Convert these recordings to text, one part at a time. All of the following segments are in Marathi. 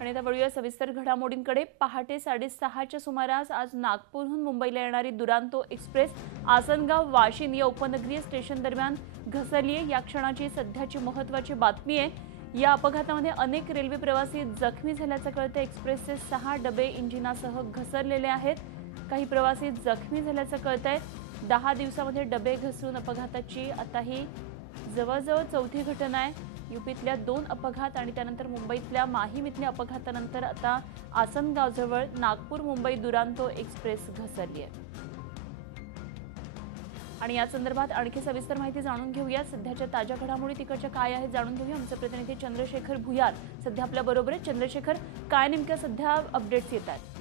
आणि आता वळूया सविस्तर घडामोडींकडे। पहाटे 6:30च्या सुमारास आज नागपूरहून मुंबईला येणारी दुरांतो एक्सप्रेस आसनगाव वाशिम या उपनगरीय स्टेशन दरम्यान घसरली आहे। या क्षणाची सध्याची महत्त्वाची बातमी आहे। या अपघातामध्ये अनेक रेल्वे प्रवासी जखमी झाल्याचं कळतं। एक्सप्रेसचे 6 डबे इंजिनासह घसरलेले आहेत। काही प्रवासी जखमी झाल्याचं कळतंय। 10 दिवसांमध्ये डबे घसरून अपघाताची आता ही जवळजवळ चौथी घटना आहे। यूपीतल्या 2 अपघात आणि त्यानंतर मुंबईतल्या माहीम इथल्या अपघातानंतर आता आसनगावजवळ नागपूर मुंबई दुरांतो एक्सप्रेस घसरली आहे। आणि या संदर्भात आणखी सविस्तर माहिती जाणून घेऊया। सध्याच्या ताज्या घडामोडी तिकडच्या काय आहेत जाणून घेऊया। आमचे प्रतिनिधी चंद्रशेखर भुयार सध्या आपल्या बरोबर आहेत। चंद्रशेखर, काय नेमक्या सध्या अपडेट्स येत आहेत?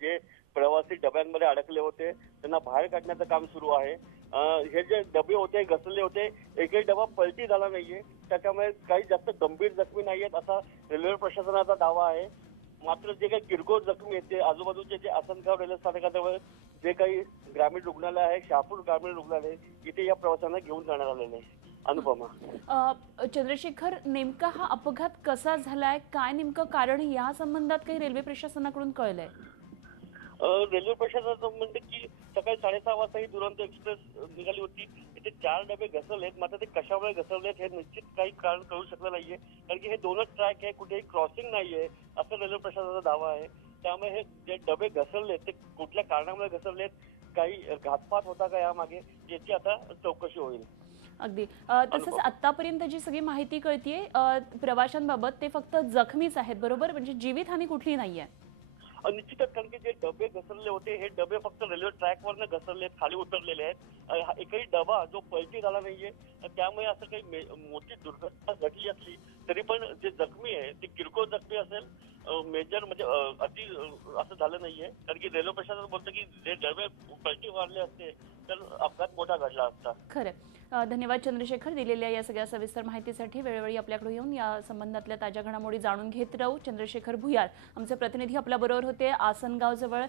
जे प्रवासी डब्यांमध्ये अडकले होते त्यांना बाहेर काढण्याचं काम सुरू आहे। हे जे डबे होते घसरले होते, एकही डबा पलटी झाला नाहीये, त्याच्यामुळे काही जास्त गंभीर जखमी नाहीयेत असा रेल्वे प्रशासनाचा दावा आहे। मात्र जे काही किरकोळ जखमी आहेत ते आजूबाजूचे जे आसनगाव रेल्वे स्थानकाजवळ जे काही ग्रामीण रुग्णालय आहे, शहापूर ग्रामीण रुग्णालय, इथे या प्रवाशांना घेऊन जाण्यात आलेले आहे। अनुपमा, चंद्रशेखर, नेमका हा अपघात कसा झालाय, काय नेमकं कारण या संबंधात काही रेल्वे प्रशासनाकडून कळलंय? रेल्वे प्रशासनाचं म्हणते की सकाळी 6:30 वाजता ही दुरांतो एक्सप्रेस निघाली होती। इथे 4 डबे घसरलेत, मात्र ते कशामुळे घसरलेत हे निश्चित काही कारण कळू शकलं नाहीये, कारण की हे दोनच ट्रॅक आहे, कुठेही क्रॉसिंग नाहीये असं रेल्वे प्रशासनाचा दावा आहे। त्यामुळे हे जे डबे घसरलेत ते कुठल्या कारणामुळे घसरलेत, काही घातपात होता का यामागे, याची आता चौकशी होईल। अगदी तसंच आतापर्यंत जी सगळी माहिती कळतीये प्रवाशांबाबत ते फक्त जखमीच आहेत, बरोबर? म्हणजे जीवितहानी कुठली नाहीये? निश्चितच, कारण की जे डबे घसरले होते हे डबे फक्त रेल्वे ट्रॅकवरनं घसरलेत, खाली उतरलेले आहेत। एकही डबा जो पलटी झाला नाहीये, त्यामुळे असं काही मोठी दुर्घटना घडली असली तरी पण जे जखमी आहे ते किरकोळ जखमी असेल, मेजर म्हणजे अति असं झालं नाहीये, कारण की रेल्वे प्रशासन बोलतं की जे डबे पलटी मारले असते तर अपघात मोठा घडला असता। खरं, धन्यवाद चंद्रशेखर दिलेल्या या सगळ्या सविस्तर माहितीसाठी। वेळोवेळी आपल्याकडे येऊन या संबंधातल्या ताज्या घडामोडी जाणून घेत राहू। चंद्रशेखर भुयार आमचे प्रतिनिधी आपल्या बरोबर होते। आसनगावजवळ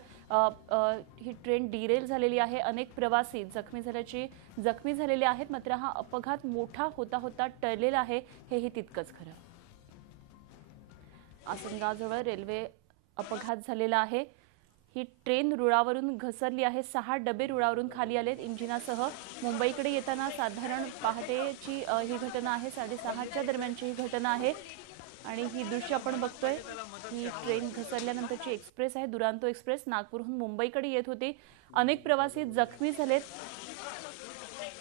ही ट्रेन डिरेल झालेली आहे, अनेक प्रवासी जखमी झालेले आहेत, मात्र हा अपघात मोठा होता होता टळलेला आहे हेही तितकंच खरं। आसनगावजवळ रेल्वे अपघात झालेला आहे। ही ट्रेन रुळावरून घसरली आहे। 6 डबे रुळावरून खाली आलेत इंजिनासह। मुंबईकडे येताना साधारण पहाटेची ही घटना आहे, 6:30च्या दरम्यानची ही घटना आहे। आणि ही दृश्य आपण बघतोय, ही ट्रेन घसरल्यानंतरची एक्सप्रेस आहे, दुरांतो एक्सप्रेस नागपूरहून मुंबईकडे येत होती। अनेक प्रवासी जखमी झालेत।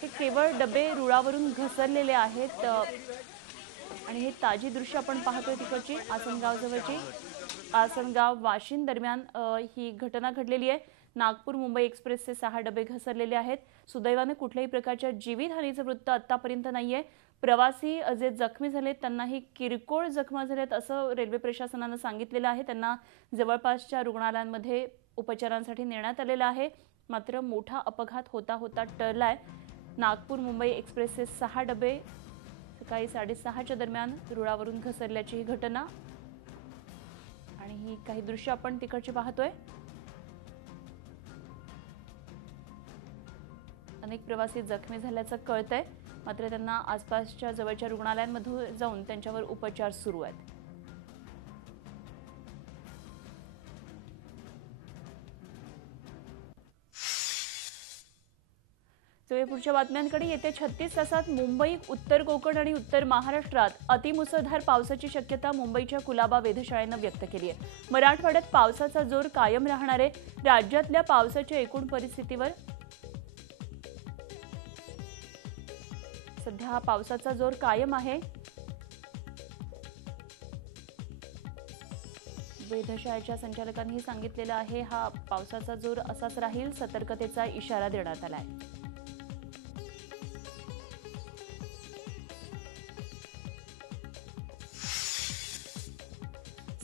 हे केवळ डबे रुळावरून घसरलेले आहेत आणि हे ताजी दृश्य आपण पाहतोय तिकडची आसनगावजवळची। आसनगाव वाशिम दरम्यान ही घटना घडलेली आहे। नागपूर मुंबई एक्सप्रेसचे 6 डबे घसरलेले आहेत। सुदैवाने कुठल्याही प्रकारच्या जीवितहानीचं वृत्त आतापर्यंत नाहीये। प्रवासी जे जखमी झालेत त्यांनाही किरकोळ जखमा झाल्यात असं रेल्वे प्रशासनानं सांगितलेलं आहे। त्यांना जवळपासच्या रुग्णालयांमध्ये उपचारांसाठी नेण्यात आलेलं आहे। मात्र मोठा अपघात होता होता टळलाय। नागपूर मुंबई एक्सप्रेसचे 6 डबे सकाळी 6:30च्या दरम्यान रुळावरून घसरल्याची ही घटना आणि ही काही दृश्य आपण तिकडची पाहतोय। अनेक प्रवासी जखमी झाल्याचं कळतंय, मात्र त्यांना आसपासच्या जवळच्या रुग्णालयांमध्ये जाऊन त्यांच्यावर उपचार सुरू आहेत। पुढच्या बातम्यांकडे येत्या 36 तासात मुंबई, उत्तर कोकण आणि उत्तर महाराष्ट्रात अतिमुसळधार पावसाची शक्यता मुंबईच्या कुलाबा वेधशाळेनं व्यक्त केली आहे। मराठवाड्यात पावसाचा जोर कायम राहणार आहे। राज्यातल्या पावसाच्या एकूण परिस्थितीवर सध्या हा पावसाचा जोर कायम आहे। वेधशाळेच्या संचालकांनी सांगितलेलं आहे हा पावसाचा जोर असाच राहील, सतर्कतेचा इशारा देण्यात आलाय।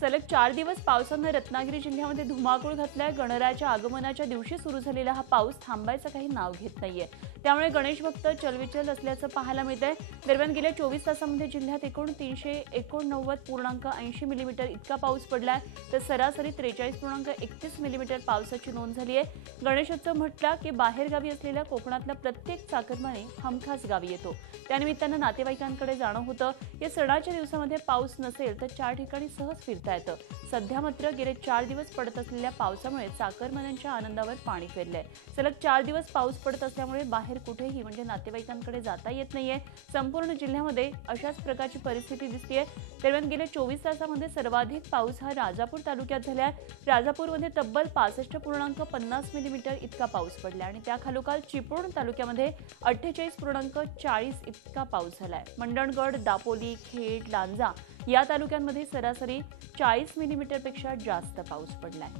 सलग 4 दिवस पावसानं रत्नागिरी जिल्ह्यामध्ये धुमाकूळ घातलाय। गणरायाच्या आगमनाच्या दिवशी सुरू झालेला हा पाऊस थांबायचं काही नाव घेत नाहीये। त्यामुळे गणेश भक्त चलविचल असल्याचं पाहायला मिळतंय। दरम्यान गेल्या 24 तासांमध्ये जिल्ह्यात एकूण 389.80 मिलीमीटर इतका पाऊस पडलाय, तर सरासरी 43.31 मिलीमीटर पावसाची नोंद झाली आहे। गणेशोत्सव म्हटला की बाहेरगावी असलेल्या कोकणातला प्रत्येक चाकरमानी हमखास गावी येतो। त्यानिमित्तानं नातेवाईकांकडे जाणं होतं। या सणाच्या दिवसामध्ये पाऊस नसेल तर 4 ठिकाणी सहज फिरता येतं। सध्या मात्र गेले 4 दिवस पडत असलेल्या पावसामुळे चाकरमान्यांच्या आनंदावर पाणी फेरलंय। सलग 4 दिवस पाऊस पडत असल्यामुळे बाहेर कुठेही म्हणजे नातेवाईकांकडे जाता येत नाहीये। संपूर्ण जिल्ह्यामध्ये अशाच प्रकारची परिस्थिती दिसतेय। दरम्यान गेल्या 24 तासांमध्ये सर्वाधिक पाऊस हा राजापूर तालुक्यात झालाय। राजापूरमध्ये तब्बल 65.50 मिलीमीटर इतका पाऊस पडला आणि त्याखालोखाल चिपळूण तालुक्यामध्ये 48.40 इतका पाऊस झालाय। मंडणगड, दापोली, खेड, लांजा या तालुक्यांमध्ये सरासरी 40 मिलीमीटरपेक्षा जास्त पाऊस पडलाय।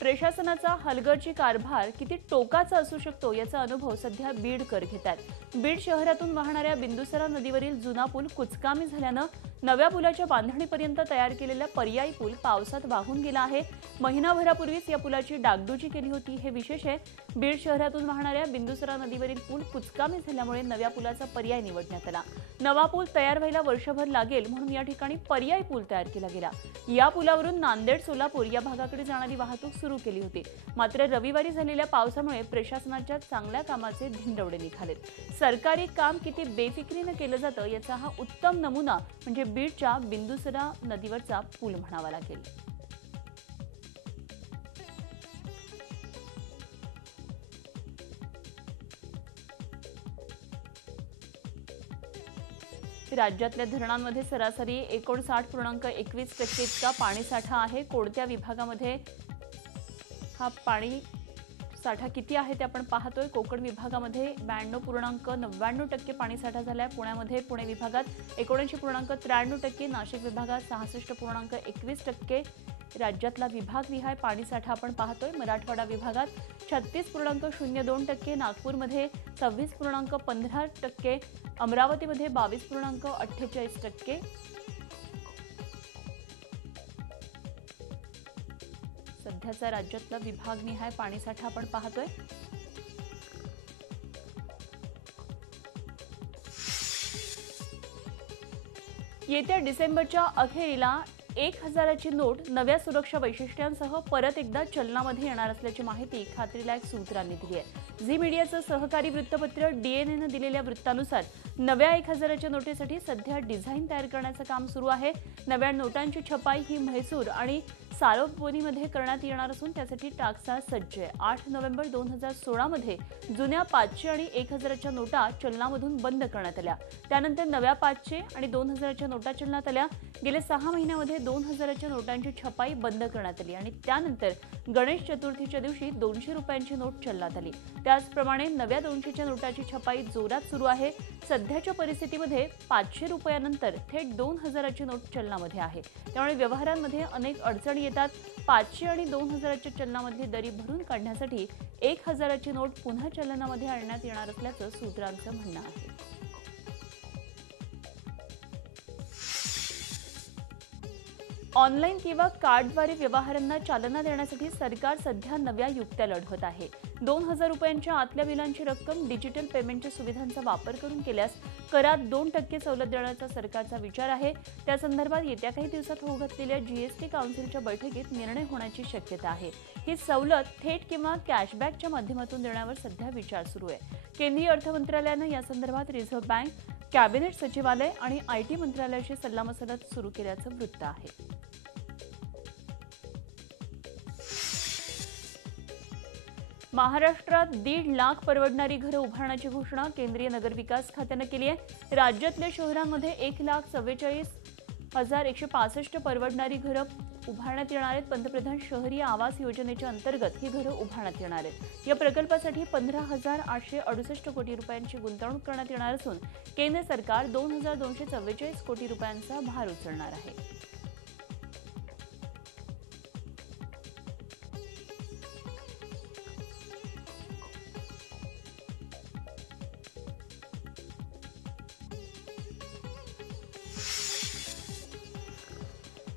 प्रशासनाचा हलगर्जी कारभार किती टोकाचा असू शकतो याचा अनुभव सध्या बीडकर घेतात। बीड शहरातून वाहणाऱ्या बिंदुसरा नदीवरील जुना पूल कुचकामी झाल्यानं नव्या पुलाच्या बांधणीपर्यंत तयार केलेला पर्यायी पूल पावसात वाहून गेला आहे। महिनाभरापूर्वीच या पुलाची डागडुजी केली होती। हे विशेष आहे। बीड शहरातून वाहणाऱ्या बिंदुसरा नदीवरील पूल कुचकामी झाल्यामुळे नव्या पुलाचा पर्याय निवडण्यात आला। नवा पूल तयार व्हायला वर्षभर लागेल म्हणून या ठिकाणी पर्यायी पूल तयार केला गेला। या पुलावरून नांदेड, सोलापूर या भागाकडे जाणारी वाहतूक सुरू केली होती। मात्र रविवारी झालेल्या पावसामुळे प्रशासनाच्या चांगल्या कामाचे धिंडवडे निघालेत। सरकारी काम किती बेफिक्रीने केलं जातं याचा हा उत्तम नमुना म्हणजे बीडच्या बिंदुसरा नदीवरचा पूल म्हणावा लागेल। राज्यातल्या धरणांमध्ये सरासरी 59.21% इतका पाणीसाठा आहे। कोणत्या विभागामध्ये हा पाणी साठा किती आहे ते आपण पाहतोय। कोकण विभागामध्ये 92.99% पाणीसाठा झालाय। पुण्यामध्ये पुणे विभागात 79.93%, नाशिक विभागात 66.21%। राज्यातला विभागनिहाय पाणीसाठा आपण पाहतोय। मराठवाडा विभागात 36.02%, नागपूरमध्ये 26.15%, अमरावतीमध्ये 22.48%। सध्याचा राज्यातला विभागनिहाय पाणीसाठा आपण पाहतोय। येत्या डिसेंबरच्या अखेरीला 1000ची नोट नव्या सुरक्षा वैशिष्ट्यांसह परत एकदा चलनामध्ये येणार असल्याची माहिती खात्रीलायक सूत्रांनी दिली आहे। झी मीडियाचं सहकारी वृत्तपत्र डीएनएनं दिलेल्या वृत्तानुसार नव्या 1000च्या नोटेसाठी सध्या डिझाईन तयार करण्याचं काम सुरू आहे। नव्या नोटांची छपाई ही म्हैसूर आणि सारोबोनीमध्ये करण्यात येणार असून त्यासाठी टाकसाळ सज्ज आहे। 8 नोव्हेंबर 2016 मध्ये जुन्या 500 आणि 1000च्या नोटा चलनामधून बंद करण्यात आल्या। त्यानंतर नव्या 500 आणि 2000च्या नोटा चलनात आल्या। गेल्या 6 महिन्यांमध्ये 2000च्या नोटांची छपाई बंद करण्यात आली आणि त्यानंतर गणेश चतुर्थीच्या दिवशी 200 रुपयांची नोट चलनात आली। त्याचप्रमाणे नव्या 200च्या नोटाची छपाई जोरात सुरू आहे। सध्याच्या परिस्थितीमध्ये 500 रुपयानंतर थेट 2000ची नोट चलनामध्ये आहे। त्यामुळे व्यवहारांमध्ये अनेक अडचणी येतात। 500 आणि 2000च्या चलनामधली दरी भरून काढण्यासाठी 1000ची नोट पुन्हा चलनामध्ये आणण्यात येणार असल्याचं सूत्रांचं म्हणणं आहे। ऑनलाईन किंवा कार्डद्वारे व्यवहारांना चालना देण्यासाठी सरकार सध्या नव्या युक्त्या लढवत आहे। 2000 रुपयांच्या आतल्या बिलांची रक्कम डिजिटल पेमेंटच्या सुविधांचा वापर करून केल्यास करात 2% सवलत देण्याचा सरकारचा विचार आहे। त्या संदर्भात येत्या काही दिवसात होऊ घातलेल्या जीएसटी काउन्सिलच्या बैठकीत निर्णय होण्याची शक्यता आहे। ही सवलत थेट किंवा कॅशबॅकच्या माध्यमातून देण्यावर सध्या विचार सुरू आहे। केंद्रीय अर्थ मंत्रालयानं या संदर्भात रिझर्व्ह बँक, कॅबिनेट सचिवालय आणि आयटी मंत्रालयाशी सल्लामसलत सुरू केल्याचं वृत्त आहे। महाराष्ट्रात 1.5 लाख परवडणारी घरं उभारण्याची घोषणा केंद्रीय नगरविकास खात्यानं केली आहे। राज्यातल्या शहरांमध्ये 1,44,165 परवडणारी घरं उभारण्यात येणार आहेत। पंतप्रधान शहरी आवास योजनेच्या अंतर्गत ही घरं उभारण्यात येणार आहेत। या प्रकल्पासाठी 15,868 कोटी रुपयांची गुंतवणूक करण्यात येणार असून केंद्र सरकार 2,244 कोटी रुपयांचा भार उचलणार आहे।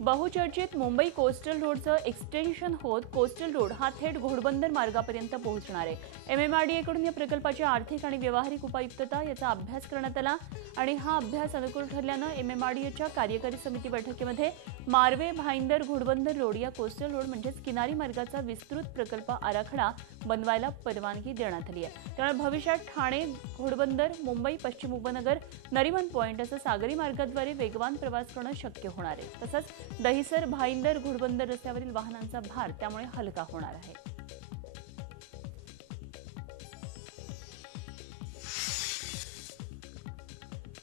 बहुचर्चित मुंबई कोस्टल रोडचं एक्सटेन्शन होत कोस्टल रोड हा थेट घोडबंदर मार्गापर्यंत पोहोचणार आहे। MMRDAकडून या प्रकल्पाची आर्थिक आणि व्यावहारिक उपयुक्तता याचा अभ्यास करण्यात आला आणि हा अभ्यास अनुकूल ठरल्यानं MMRDAच्या कार्यकारी समिती बैठकीमध्ये मार्वे भाईंदर घोडबंदर रोड या कोस्टल रोड म्हणजेच किनारी मार्गाचा विस्तृत प्रकल्प आराखडा बनवायला परवानगी देण्यात आली आहे। त्यामुळे भविष्यात ठाणे घोडबंदर, मुंबई पश्चिम उपनगर, नरिमन पॉइंट असं सागरी मार्गाद्वारे वेगवान प्रवास करणं शक्य होणार आहे। तसंच दहिसर भाईंदर घोडबंदर रस्त्यावरील वाहनांचा भार त्यामुळे हलका होणार आहे।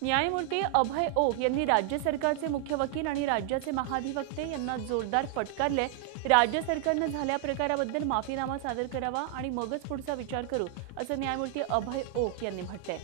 न्यायमूर्ती अभय ओक यांनी राज्य सरकारचे मुख्य वकील आणि राज्याचे महाधिवक्ते यांना जोरदार फटकारले। राज्य सरकारने झाल्या प्रकाराबद्दल माफीनामा सादर करावा आणि मगच पुढचा विचार करू असं न्यायमूर्ती अभय ओक यांनी म्हटलंय।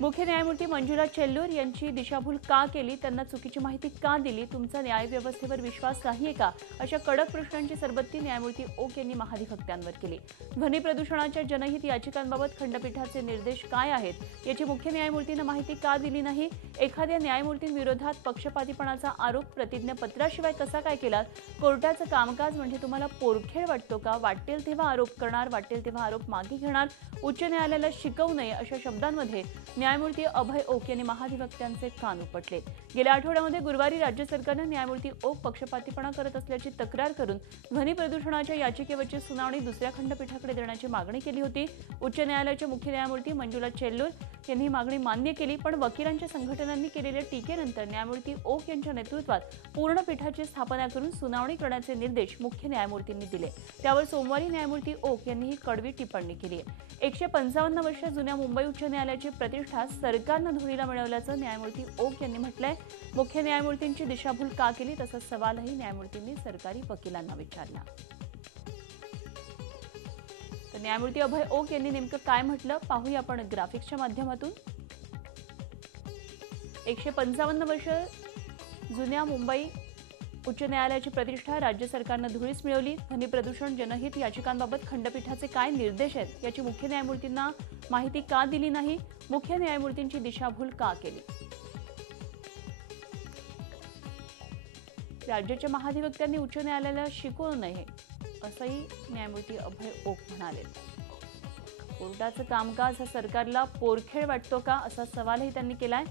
मुख्य न्यायमूर्ती मंजुला चेल्लूर यांची दिशाभूल का केली, त्यांना चुकीची माहिती का दिली, तुमचा न्यायव्यवस्थेवर विश्वास नाहीये का, अशा कडक प्रश्नांची सरबत्ती न्यायमूर्ती ओक यांनी महाधिवक्त्यांवर केली। ध्वनी प्रदूषणाच्या जनहित याचिकांबाबत खंडपीठाचे निर्देश काय आहेत याची मुख्य न्यायमूर्तींना माहिती का दिली नाही, एखाद्या न्यायमूर्तींविरोधात पक्षपातीपणाचा आरोप प्रतिज्ञापत्राशिवाय कसा काय केला, कोर्टाचं कामकाज म्हणजे तुम्हाला पोरखेळ वाटतो का, वाटेल तेव्हा आरोप करणार, वाटेल तेव्हा आरोप मागे घेणार, उच्च न्यायालयाला शिकवू नये अशा शब्दांमध्ये न्यायमूर्ती अभय ओक यांनी महाधिवक्त्यांचे कान उपटले। गेल्या आठवड्यामध्ये गुरुवारी राज्य सरकारनं न्यायमूर्ती ओक पक्षपातीपणा करत असल्याची तक्रार करून ध्वनी प्रदूषणाच्या याचिकेवरची सुनावणी दुसऱ्या खंडपीठाकडे देण्याची मागणी केली होती। उच्च न्यायालयाचे मुख्य न्यायमूर्ती मंजुला चेल्लूर यांनी ही मागणी मान्य केली, पण वकिलांच्या संघटनांनी केलेल्या टीकेनंतर न्यायमूर्ती ओक यांच्या नेतृत्वात पूर्ण पीठाची स्थापना करून सुनावणी करण्याचे निर्देश मुख्य न्यायमूर्तींनी दिले। त्यावर सोमवारी न्यायमूर्ती ओक यांनी ही कडवी टिप्पणी केली आहे। 155 वर्ष जुन्या मुंबई उच्च न्यायालयाची प्रतिष्ठा सरकारनं धुळीला मिळवल्याचं न्यायमूर्ती ओक यांनी म्हटलंय। मुख्य न्यायमूर्तींची दिशाभूल का केली तसा सवालही न्यायमूर्तींनी सरकारी वकिलांना विचारला। तर न्यायमूर्ती अभय ओक यांनी नेमकं काय म्हटलं पाहूया आपण ग्राफिक्सच्या माध्यमातून। 155 वर्ष जुन्या मुंबई उच्च न्यायालयाची प्रतिष्ठा राज्य सरकारनं धुळीस मिळवली। ध्वनी प्रदूषण जनहित याचिकांबाबत खंडपीठाचे काय निर्देश आहेत याची मुख्य न्यायमूर्तींना माहिती का दिली नाही, मुख्य न्यायमूर्तींची दिशाभूल का केली। राज्याच्या महाधिवक्त्यांनी उच्च न्यायालयाला शिकवू नये असंही न्यायमूर्ती अभय ओक म्हणाले। कोर्टाचं कामकाज हा सरकारला पोरखेळ वाटतो का असा सवालही त्यांनी केलाय।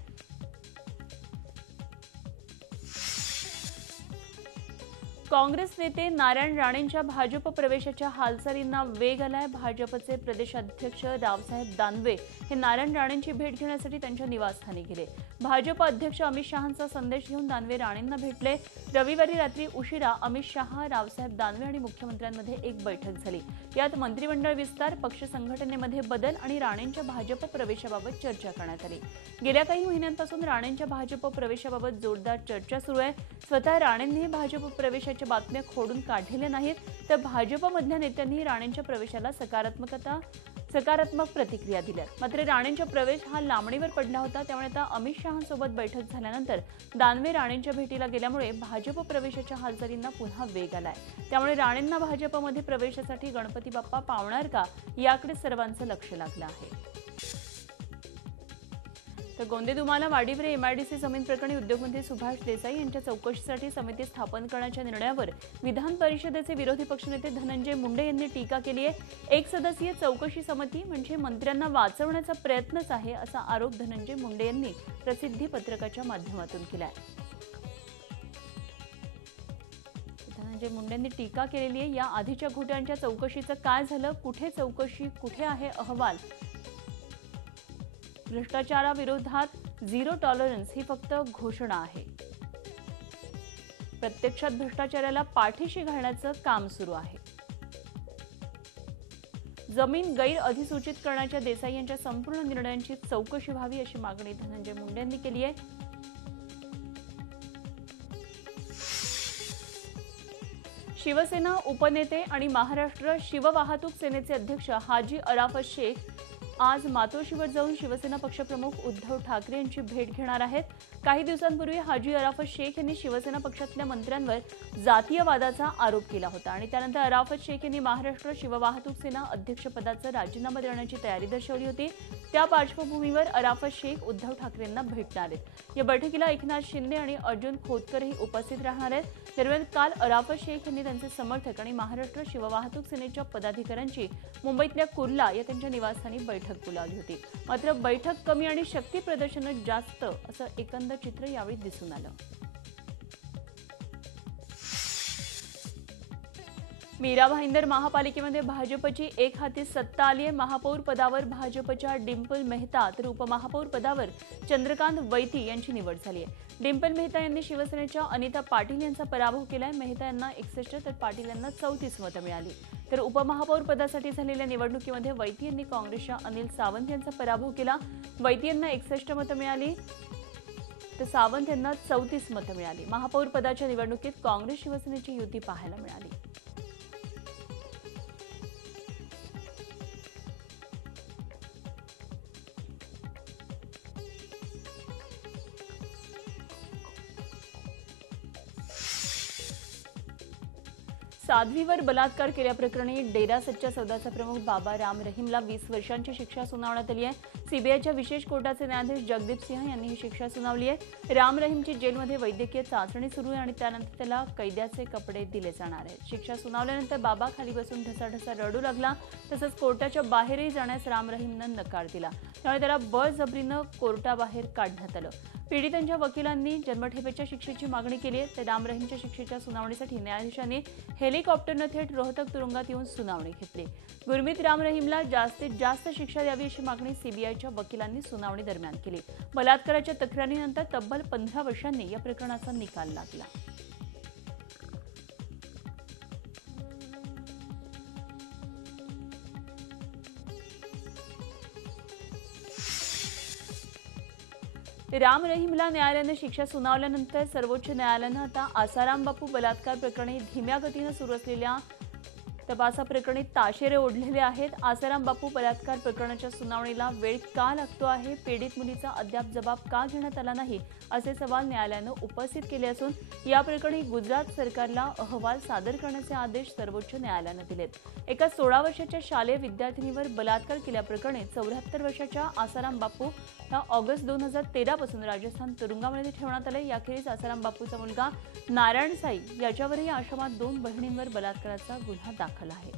काँग्रेस नेते नारायण राणेंच्या भाजप प्रवेशाच्या हालचालींना वेग आलाय। भाजपचे प्रदेशाध्यक्ष रावसाहेब दानवे हे नारायण राणेंची भेट घेण्यासाठी त्यांच्या निवासस्थानी गेले। भाजप अध्यक्ष अमित शहांचा संदेश घेऊन दानवे राणेंना भेटले। रविवारी रात्री उशिरा अमित शहा, रावसाहेब दानवे आणि मुख्यमंत्र्यांमध्ये एक बैठक झाली। यात मंत्रिमंडळ विस्तार, पक्ष संघटनेमध्ये बदल आणि राणेंच्या भाजप प्रवेशाबाबत चर्चा करण्यात आली। गेल्या काही महिन्यांपासून राणेंच्या भाजप प्रवेशाबाबत जोरदार चर्चा सुरू आहे। स्वतः राणेंनी भाजप प्रवेशाच्या बातम्या खोडून काढलेल्या नाहीत, तर भाजपमधल्या नेत्यांनी राणेंच्या प्रवेशाला सकारात्मक प्रतिक्रिया दिल्या। मात्र राणेंचा प्रवेश हा लांबणीवर पडला होता, त्यामुळे आता अमित शहांसोबत बैठक झाल्यानंतर दानवे राणेंच्या भेटीला गेल्यामुळे भाजप प्रवेशाच्या हालचालींना पुन्हा वेग आलाय। त्यामुळे राणेंना भाजपमध्ये प्रवेशासाठी गणपती बाप्पा पावणार का याकडे सर्वांचं लक्ष लागलं आहे। तर गोंदेदुमाला वाडीवरे MIDC जमीन प्रकरणी उद्योगमंत्री सुभाष देसाई यांच्या चौकशीसाठी समिती स्थापन करण्याच्या निर्णयावर विधान परिषदेचे विरोधी पक्षनेते धनंजय मुंडे यांनी टीका केली आहे। एक सदस्यीय चौकशी समिती म्हणजे मंत्र्यांना वाचवण्याचा प्रयत्नच आहे असा आरोप धनंजय मुंडे यांनी प्रसिद्धी पत्रकाच्या माध्यमातून केलाय। धनंजय मुंडे यांनी टीका केलेली आहे। या आधीच्या घोटाळ्यांच्या चौकशीचं काय झालं, कुठे चौकशी, कुठे आहे अहवाल, भ्रष्टाचाराविरोधात झिरो टॉलरन्स ही फक्त घोषणा आहे। प्रत्यक्षात भ्रष्टाचाराला पाठीशी घालण्याचं काम सुरू आहे। जमीन गैर अधिसूचित करण्याच्या देसाई यांच्या संपूर्ण निर्णयांची चौकशी व्हावी अशी मागणी धनंजय मुंडे यांनी केली आहे। शिवसेना उपनेते आणि महाराष्ट्र शिववाहतूक सेनेचे अध्यक्ष हाजी अराफत शेख आज मातोश्रीवर जाऊन शिवसेना पक्षप्रमुख उद्धव ठाकरे यांची भेट घेणार आहेत. काही दिवसांपूर्वी हाजी अराफत शेख यांनी शिवसेना पक्षातल्या मंत्र्यांवर जातीयवादाचा आरोप केला होता आणि त्यानंतर अराफत शेख यांनी महाराष्ट्र शिववाहतूक सेना अध्यक्षपदाचा राजीनामा देण्याची तयारी दर्शवली होती. त्या पार्श्वभूमीवर अराफत शेख उद्धव ठाकरेंना भेटणार आहेत. या बैठकीला एकनाथ शिंदे आणि अर्जुन खोतकरही उपस्थित राहणार आहेत. दरम्यान काल अराफत शेख यांनी त्यांचे समर्थक आणि महाराष्ट्र शिववाहतूक सेनेच्या पदाधिकाऱ्यांची मुंबईतल्या कुर्ला या त्यांच्या निवासस्थानी बैठक बोलावली होती. मात्र बैठक कमी आणि शक्ती प्रदर्शन जास्त असं एकंदर चित्र यावेळी दिसून आलं. मीरा भाईंदर महापालिकेमध्ये भाजपची एक हाती सत्ता आली आहे. महापौर पदावर भाजपच्या डिंपल मेहता तर उपमहापौर पदावर चंद्रकांत वैती यांची निवड झाली आहे. डिंपल मेहता यांनी शिवसेनेच्या अनिता पाटील यांचा पराभव केलाय. मेहता यांना 61 तर पाटील यांना 34 मतं मिळाली. तर उपमहापौर पदासाठी झालेल्या निवडणुकीमध्ये वैती यांनी काँग्रेसच्या अनिल सावंत यांचा पराभव केला. वैती यांना 61 मतं मिळाली तर सावंत यांना 34 मतं मिळाली. महापौर पदाच्या निवडणुकीत काँग्रेस शिवसेनेची युती पाहायला मिळाली. साध्वीवर बलात्कार केल्याप्रकरणी डेरा सच्चा सौदाचा प्रमुख बाबा राम रहीमला 20 वर्षांची शिक्षा सुनावण्यात आली आहे. सीबीआयच्या विशेष कोर्टाचे न्यायाधीश जगदीप सिंह यांनी ही शिक्षा सुनावली आहे. राम रहीमची जेलमध्ये वैद्यकीय चाचणी सुरू आहे आणि त्यानंतर त्याला कैद्याचे कपडे दिले जाणार आहेत. शिक्षा सुनावल्यानंतर बाबा खाली बसून ढसाढसा रडू लागला. तसंच कोर्टाच्या बाहेरही जाण्यास राम रहीमनं नकार दिला. त्यामुळे त्याला बळजबरीनं कोर्टाबाहेर काढण्यात आलं. पीडितांच्या वकिलांनी जन्मठेपेच्या शिक्षेची मागणी केली आहे. तर राम रहीमच्या शिक्षेच्या सुनावणीसाठी न्यायाधीशांनी हेलिकॉप्टरनं थेट रोहतक तुरुंगात येऊन सुनावणी घेतली. गुरमीत राम रहीमला जास्तीत जास्त शिक्षा द्यावी अशी मागणी सीबीआयच्या वकिलांनी सुनावणी दरम्यान केली. बलात्काराच्या तक्रारीनंतर तब्बल 15 वर्षांनी या प्रकरणाचा निकाल लागला. राम रहीमला न्यायालयाने शिक्षा सुनावल्यानंतर सर्वोच्च न्यायालयानं आता आसाराम बापू बलात्कार प्रकरणी धीम्या गतीनं सुरू असलेल्या तपासाप्रकरणी ताशेरे ओढलेले आहेत. आसाराम बापू बलात्कार प्रकरणाच्या सुनावणीला वेळ का लागतो आहे, पीडित मुलीचा अद्याप जबाब का घेण्यात आला नाही असे सवाल न्यायालयानं उपस्थित केले असून या प्रकरणी गुजरात सरकारला अहवाल सादर करण्याचे आदेश सर्वोच्च न्यायालयानं दिलेत. एका 16 वर्षाच्या शालेय विद्यार्थिनीवर बलात्कार केल्याप्रकरणी 74 वर्षाच्या आसाराम बापू या ऑगस्ट 2013 पासून राजस्थान तुरुंगामध्ये ठेवण्यात आले. याखेरीज आसाराम बापूचा मुलगा नारायण साई याच्यावरही आश्रमात 2 बहिणींवर बलात्काराचा गुन्हा दाखल आहे.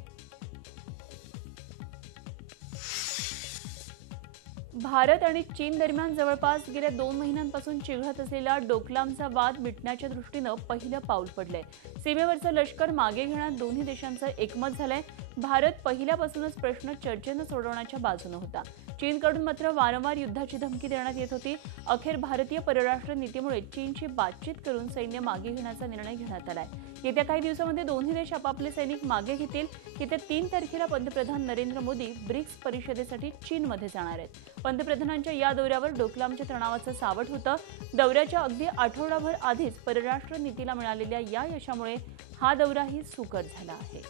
भारत आणि चीन दरम्यान जवळपास गेल्या 2 महिन्यांपासून चिघळत असलेला डोकलामचा वाद मिटण्याच्या दृष्टीनं पहिलं पाऊल पडलंय. सीमेवरचं लष्कर मागे घेण्यात दोन्ही देशांचं एकमत झालंय. भारत पहिल्यापासूनच प्रश्न चर्चेनं सोडवण्याच्या बाजूनं होता. चीनकडून मात्र वारंवार युद्धाची धमकी देण्यात येत होती. अखेर भारतीय परराष्ट्र नीतीमुळे चीनशी बातचीत करून सैन्य मागे घेण्याचा निर्णय घेण्यात आलाय. येत्या काही दिवसांमध्ये दोन्ही देश आपापले सैनिक मागे घेतील. येत्या 3 तारखेला पंतप्रधान नरेंद्र मोदी ब्रिक्स परिषदेसाठी चीनमध्ये जाणार आहेत. पंतप्रधानांच्या या दौऱ्यावर डोकलामच्या तणावाचं सावट होतं. दौऱ्याच्या अगदी आठवडाभर आधीच परराष्ट्र नीतीला मिळालेल्या या यशामुळे हा दौराही सुकर झाला आहे.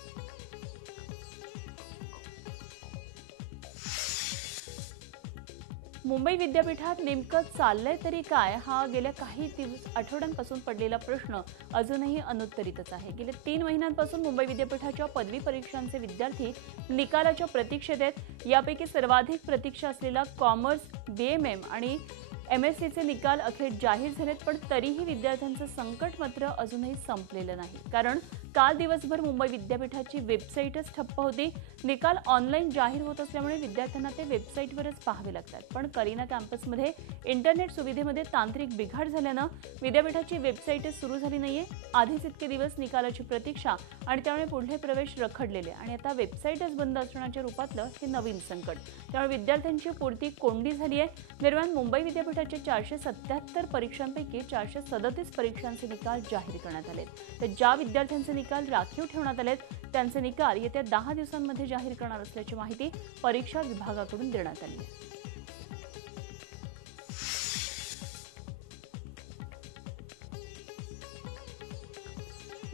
मुंबई विद्यापीठात नेमकं चाललंय तरी काय हा गेल्या काही आठवड्यांपासून पडलेला प्रश्न अजूनही अनुत्तरितच आहे. गेल्या 3 महिन्यांपासून मुंबई विद्यापीठाच्या पदवी परीक्षांचे विद्यार्थी निकालाच्या प्रतीक्षेत आहेत. यापैकी सर्वाधिक प्रतीक्षा असलेला कॉमर्स, बीएमएम आणि एमएससीचे निकाल अखेर जाहीर झालेत. पण तरीही विद्यार्थ्यांचं संकट मात्र अजूनही संपलेलं नाही. कारण काल दिवसभर मुंबई विद्यापीठाची वेबसाईटच ठप्प होती. निकाल ऑनलाईन जाहीर होत असल्यामुळे विद्यार्थ्यांना ते वेबसाईटवरच पाहावे लागतात. पण करीना कॅम्पसमध्ये इंटरनेट सुविधेमध्ये तांत्रिक बिघाड झाल्यानं विद्यापीठाची वेबसाईटच सुरू झाली नाहीये. आधीच इतके दिवस निकालाची प्रतीक्षा आणि त्यामुळे पुढले प्रवेश रखडलेले आणि आता वेबसाईटच बंद असण्याच्या रूपातलं हे नवीन संकट. त्यामुळे विद्यार्थ्यांची पुरती कोंडी झाली आहे. दरम्यान मुंबई विद्यापीठाच्या 477 परीक्षांपैकी 437 परीक्षांचे निकाल जाहीर करण्यात आले. तर ज्या विद्यार्थ्यांचे निकाल राखीव ठेवण्यात आलेत त्यांचे निकाल येत्या 10 दिवसांमध्ये जाहीर करणार असल्याची माहिती परीक्षा विभागाकडून देण्यात आली आहे.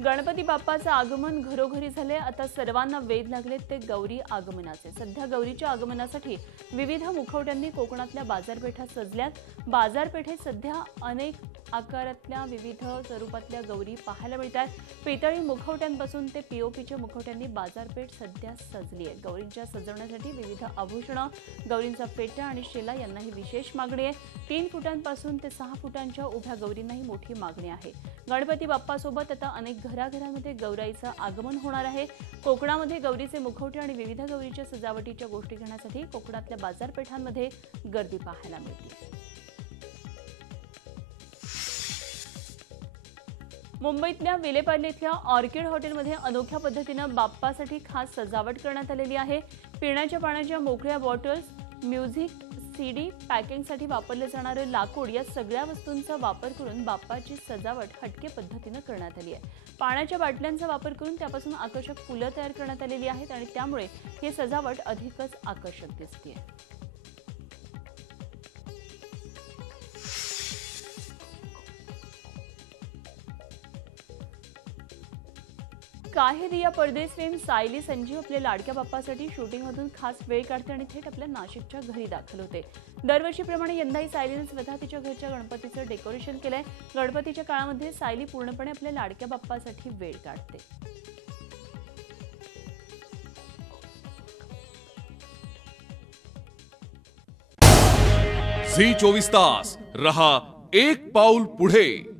गणपती बाप्पाचं आगमन घरोघरी झाले. आता सर्वांना वेध लागले ते गौरी आगमनाचे. सध्या गौरीच्या आगमनासाठी विविध मुखवट्यांनी कोकणातल्या बाजारपेठा सजल्यात. बाजारपेठेत सध्या अनेक आकारातल्या विविध स्वरूपातल्या गौरी पाहायला मिळतात. पितळी मुखवट्यांपासून ते पीओपीच्या मुखवट्यांनी बाजारपेठ सध्या सजली आहे. गौरींच्या सजवण्यासाठी विविध आभूषणं, गौरींचा फेटा आणि शेला यांनाही विशेष मागणी आहे. 3 फुटांपासून ते 6 फुटांच्या उभ्या गौरींनाही मोठी मागणी आहे. गणपती बाप्पासोबत आता अनेक घराघरांमध्ये गौराईचं आगमन होणार आहे. कोकणामध्ये गौरीचे मुखवटे आणि विविध गौरीच्या सजावटीच्या गोष्टी घेण्यासाठी कोकणातल्या बाजारपेठांमध्ये गर्दी पाहायला मिळते. मुंबईतल्या विलेपार्ले इथल्या ऑर्किड हॉटेलमध्ये अनोख्या पद्धतीनं बाप्पासाठी खास सजावट करण्यात आलेली आहे. पिण्याच्या पाण्याच्या मोकळ्या बॉटल्स, म्युझिक सीडी, पॅकिंगसाठी वापरले जाणारे लाकूड या सगळ्या वस्तूंचा वापर करून बाप्पाची सजावट हटके पद्धतीनं करण्यात आली आहे. पाण्याच्या बाटल्यांचा वापर करून त्यापासून आकर्षक फुलं तयार करण्यात आलेली आहेत आणि त्यामुळे ही सजावट अधिकच आकर्षक दिसते. काहेरी या परदेश फेम सायली संजीव आपल्या लाडक्या बाप्पासाठी शूटिंगमधून खास वेळ काढते आणि थेट आपल्या नाशिकच्या घरी दाखल होते. दरवर्षीप्रमाणे यंदाही सायलीने स्वतः तिच्या घरच्या गणपतीचं डेकोरेशन केलंय. गणपतीच्या काळामध्ये सायली पूर्णपणे आपल्या लाडक्या बाप्पासाठी वेळ काढते. झी 24 तास रहा एक पाऊल पुढे.